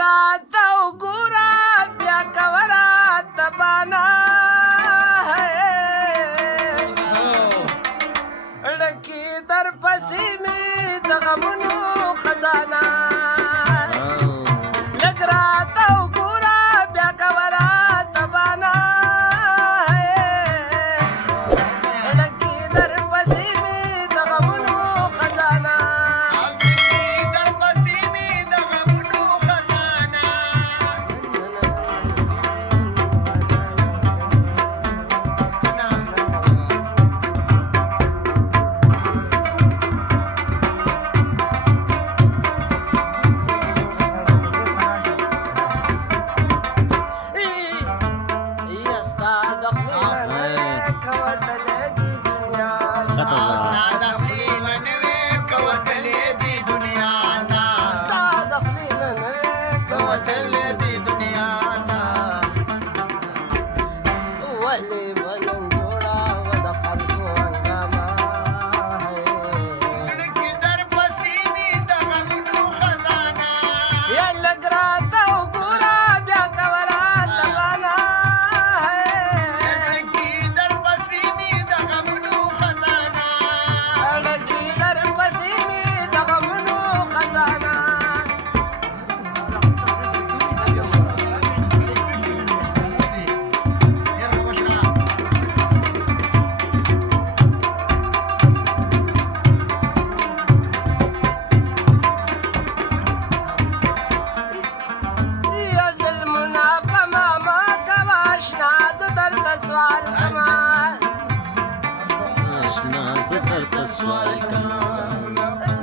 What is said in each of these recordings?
راته وګوره بیا کوه راته بانه ډکې درپسې مې د غمونو خزانه لږ راته وګوره بیا کوه راته بانه ډکې درپسې مې د غمونو خزانه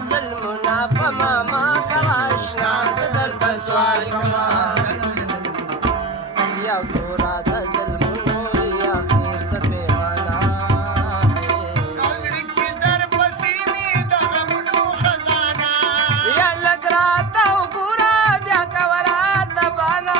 ظلمونه په ماما کوه اشنا زه درته سوال کومه یا ګوره د ظلمونو یا خیر زه پېمانه یا لږ راته وګوره بیا کوه راته بانه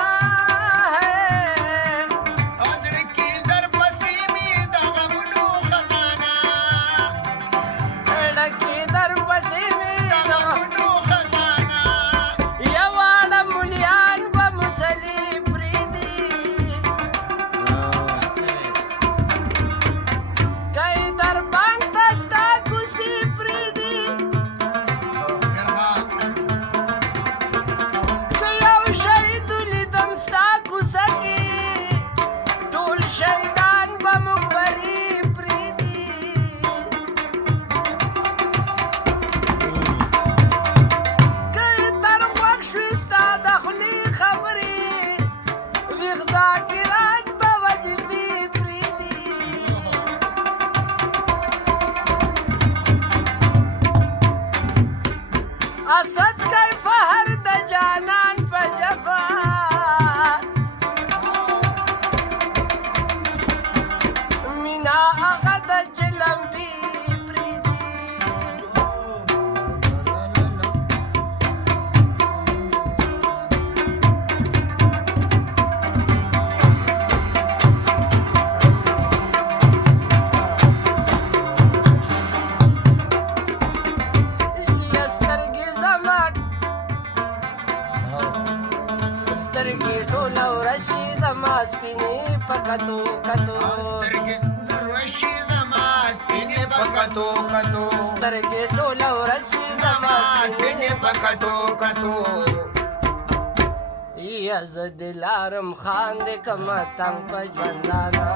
اسد کای فهر د جانان په جفا مینا هغه د چلمبي پریدي سترګې ټوله ورځ شي زما سپینې په کتو کتو سترګې ټوله ورځ شي زما سپینې په کتو کتو یا زه د لارم خان د کمه تنګ په ژوندانه